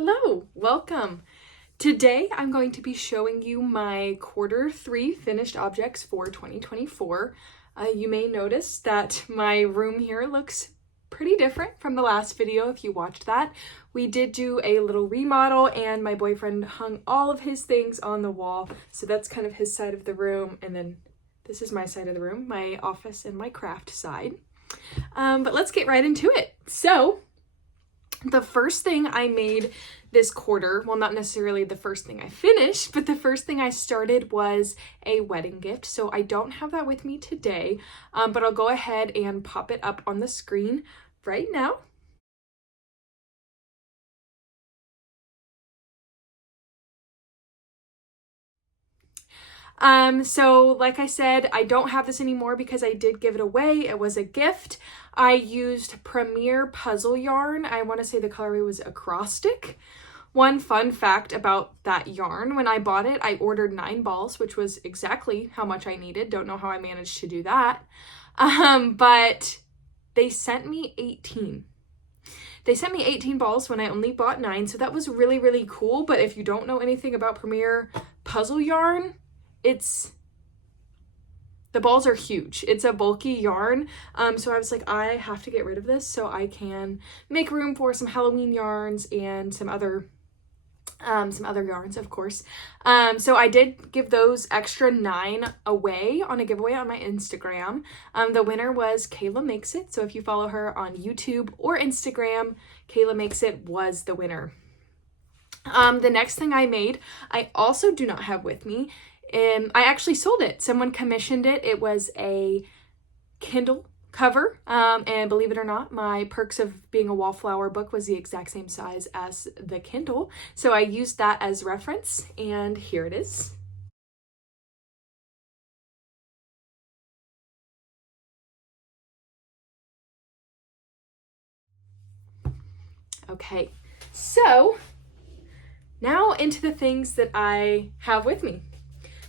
Hello, welcome. Today I'm going to be showing you my Q3 finished objects for 2024. You may notice that my room here looks pretty different from the last video if you watched that. We did do a little remodel and my boyfriend hung all of his things on the wall. So that's kind of his side of the room, and then this is my side of the room, my office and my craft side. But let's get right into it. So the first thing I made this quarter, well, not necessarily the first thing I finished, but the first thing I started was a wedding gift. So I don't have that with me today, but I'll go ahead and pop it up on the screen right now. So like I said, I don't have this anymore because I did give it away. It was a gift. I used Premier Puzzle yarn. I want to say the colorway was acrostic. One fun fact about that yarn, when I bought it, I ordered 9 balls, which was exactly how much I needed. Don't know how I managed to do that. But they sent me 18. They sent me 18 balls when I only bought 9, so that was really, really cool. But if you don't know anything about Premier Puzzle yarn, the balls are huge. It's a bulky yarn. So I was like, I have to get rid of this so I can make room for some Halloween yarns and some other yarns, of course. So I did give those extra 9 away on a giveaway on my Instagram. The winner was Kayla Makes It. So if you follow her on YouTube or Instagram, Kayla Makes It was the winner. The next thing I made, I also do not have with me. I actually sold it. Someone commissioned it. It was a Kindle cover. And believe it or not, my Perks of Being a Wallflower book was the exact same size as the Kindle. So I used that as reference, and here it is. Okay, so now into the things that I have with me.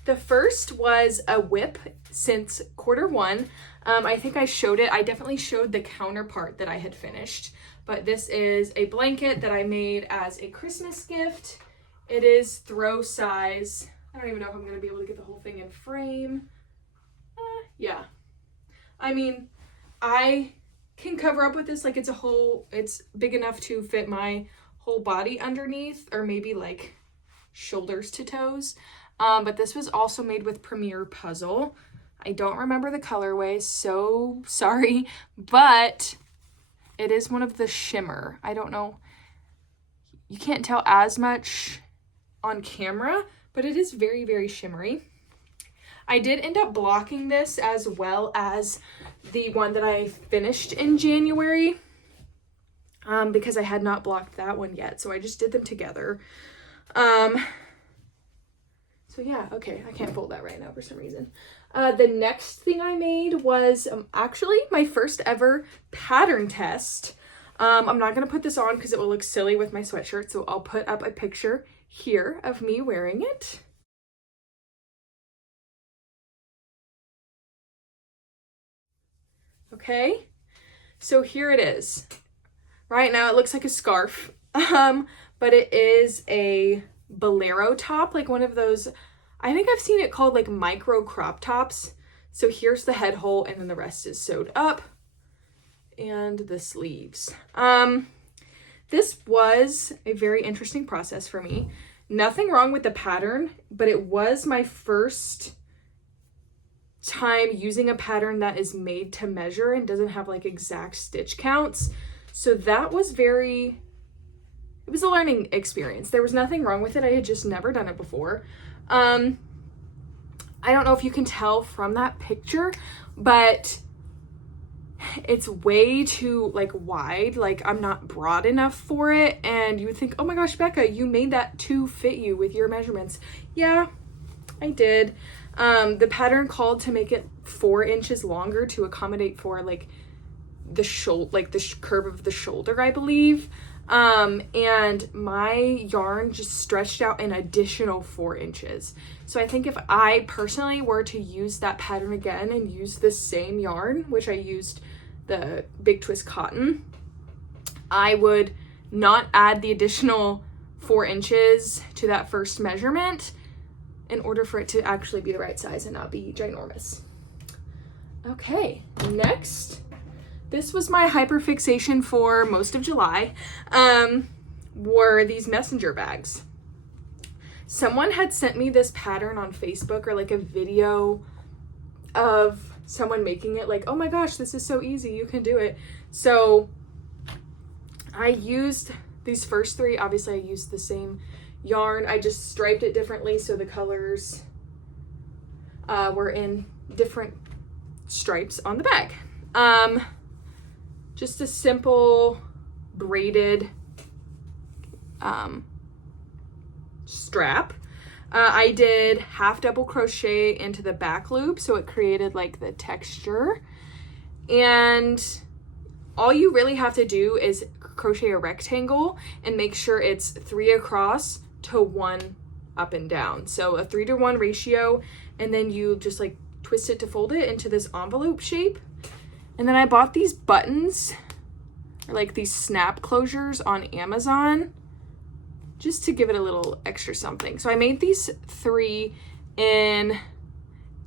The first was a whip since Q1. I think I showed it. I definitely showed the counterpart that I had finished, but this is a blanket that I made as a Christmas gift. It is throw size. I don't even know if I'm going to be able to get the whole thing in frame. Yeah. I mean, I can cover up with this. Like it's big enough to fit my whole body underneath, or maybe like shoulders to toes. But this was also made with Premier Puzzle. I don't remember the colorway, so sorry, but it is one of the shimmer. I don't know. You can't tell as much on camera, but it is very, very shimmery. I did end up blocking this as well as the one that I finished in January, because I had not blocked that one yet, so I just did them together. So yeah, okay, I can't fold that right now for some reason. The next thing I made was actually my first ever pattern test. I'm not going to put this on because it will look silly with my sweatshirt, so I'll put up a picture here of me wearing it. Okay, so here it is. Right now it looks like a scarf, but it is a bolero top, like one of those, I think I've seen it called like micro crop tops. So here's the head hole, and then the rest is sewed up, and the sleeves. This was a very interesting process for me. Nothing wrong with the pattern, but it was my first time using a pattern that is made to measure and doesn't have like exact stitch counts. So that was it was a learning experience. There was nothing wrong with it. I had just never done it before. I don't know if you can tell from that picture, but it's way too like wide. Like I'm not broad enough for it. And you would think, oh my gosh, Becca, you made that to fit you with your measurements. Yeah, I did. The pattern called to make it 4 inches longer to accommodate for like the shoulder, like the curve of the shoulder, I believe. And my yarn just stretched out an additional 4 inches. So I think if I personally were to use that pattern again and use the same yarn, which I used the Big Twist cotton, I would not add the additional 4 inches to that first measurement in order for it to actually be the right size and not be ginormous. Okay, next, this was my hyperfixation for most of July, were these messenger bags. Someone had sent me this pattern on Facebook, or like a video of someone making it, like, oh my gosh, this is so easy, you can do it. So I used these first 3, obviously I used the same yarn, I just striped it differently so the colors were in different stripes on the bag. Just a simple braided strap. I did half double crochet into the back loop so it created like the texture, and all you really have to do is crochet a rectangle and make sure it's 3 across to 1 up and down, so a 3-to-1 ratio, and then you just like twist it to fold it into this envelope shape. And then I bought these buttons, or like these snap closures, on Amazon just to give it a little extra something. So I made these 3 in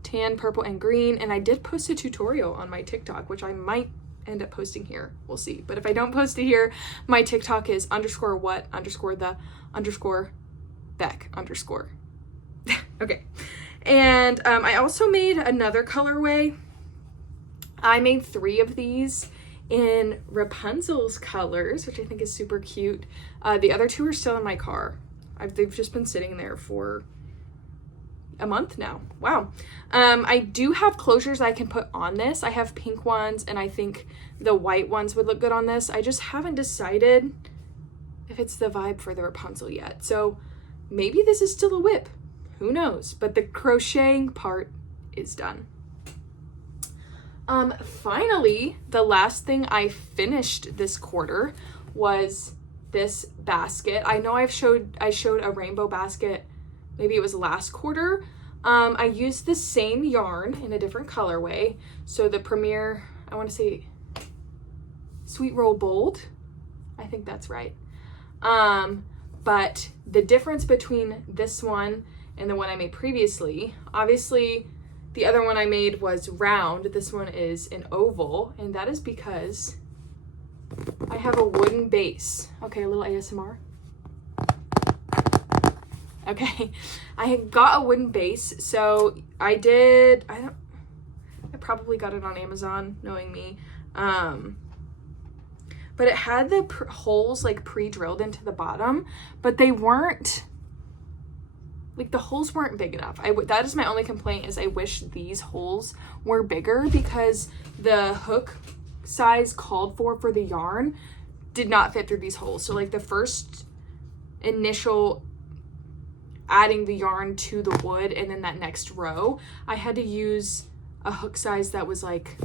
tan, purple, and green, and I did post a tutorial on my TikTok, which I might end up posting here. We'll see. But if I don't post it here, my TikTok is _what_the_Beck_. Okay. And I also made another colorway. I made 3 of these in Rapunzel's colors, which I think is super cute. The other 2 are still in my car. They've just been sitting there for a month now. Wow. I do have closures I can put on this. I have pink ones, and I think the white ones would look good on this. I just haven't decided if it's the vibe for the Rapunzel yet. So maybe this is still a whip. Who knows? But the crocheting part is done. Finally, the last thing I finished this quarter was this basket. I know I showed a rainbow basket, maybe it was last quarter. I used the same yarn in a different colorway. So the Premier, I want to say Sweet Roll Bold. I think that's right. But the difference between this one and the one I made previously, obviously the other one I made was round. This one is an oval, and that is because I have a wooden base. Okay, a little ASMR. Okay, I got a wooden base, so I probably got it on Amazon, knowing me. But it had the holes like pre-drilled into the bottom, but they weren't, like the holes weren't big enough. That is my only complaint, is I wish these holes were bigger, because the hook size called for the yarn did not fit through these holes. So like the first initial adding the yarn to the wood, and then that next row, I had to use a hook size that was like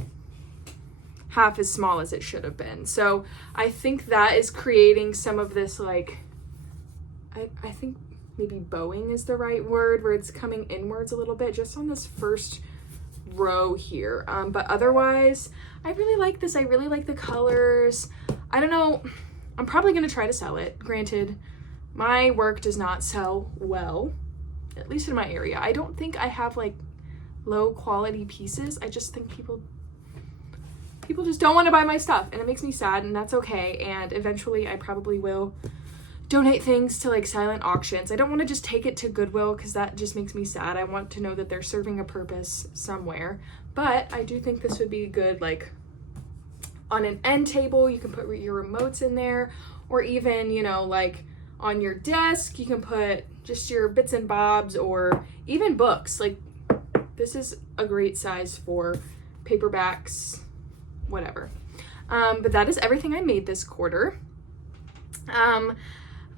half as small as it should have been. So I think that is creating some of this, like, I think maybe bowing is the right word, where it's coming inwards a little bit just on this first row here. But otherwise, I really like this. I really like the colors. I don't know, I'm probably gonna try to sell it. Granted, my work does not sell well, at least in my area. I don't think I have like low quality pieces. I just think people just don't want to buy my stuff, and it makes me sad, and that's okay. And eventually I probably will donate things to like silent auctions. I don't want to just take it to Goodwill, because that just makes me sad. I want to know that they're serving a purpose somewhere. But I do think this would be good, like on an end table. You can put your remotes in there, or even, you know, like on your desk, you can put just your bits and bobs, or even books. Like, this is a great size for paperbacks, whatever. But that is everything I made this quarter.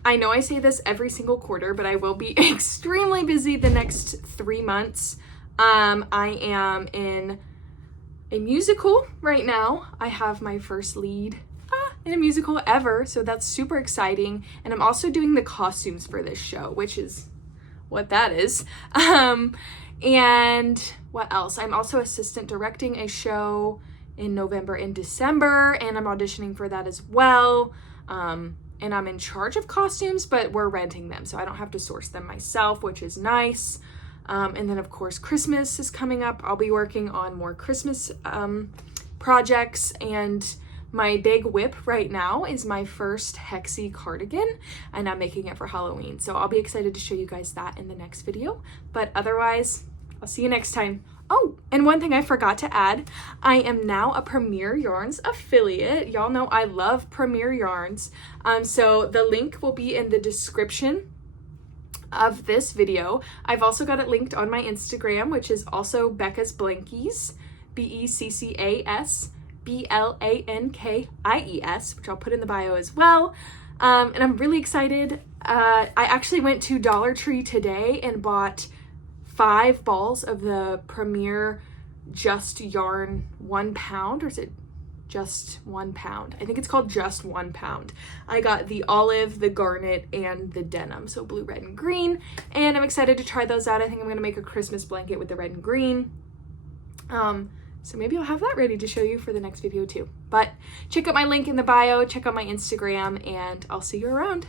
I know I say this every single quarter, but I will be extremely busy the next 3 months. I am in a musical right now. I have my first lead in a musical ever, so that's super exciting. And I'm also doing the costumes for this show, which is what that is. And what else? I'm also assistant directing a show in November and December, and I'm auditioning for that as well. and I'm in charge of costumes, but we're renting them, so I don't have to source them myself, which is nice. And then of course Christmas is coming up. I'll be working on more Christmas projects, and my big whip right now is my first Hexie cardigan, and I'm making it for Halloween. So I'll be excited to show you guys that in the next video. But otherwise, I'll see you next time. Oh, and one thing I forgot to add, I am now a Premier Yarns affiliate. Y'all know I love Premier Yarns. So the link will be in the description of this video. I've also got it linked on my Instagram, which is also Becca's Blankies, BeccasBlankies, which I'll put in the bio as well. And I'm really excited. I actually went to Dollar Tree today and bought 5 balls of the Premier Just Yarn 1 pound, or is it just 1 pound? I think it's called just 1 pound. I got the olive, the garnet, and the denim, so blue, red, and green, and I'm excited to try those out. I think I'm gonna make a Christmas blanket with the red and green. So maybe I'll have that ready to show you for the next video too. But check out my link in the bio, check out my Instagram, and I'll see you around.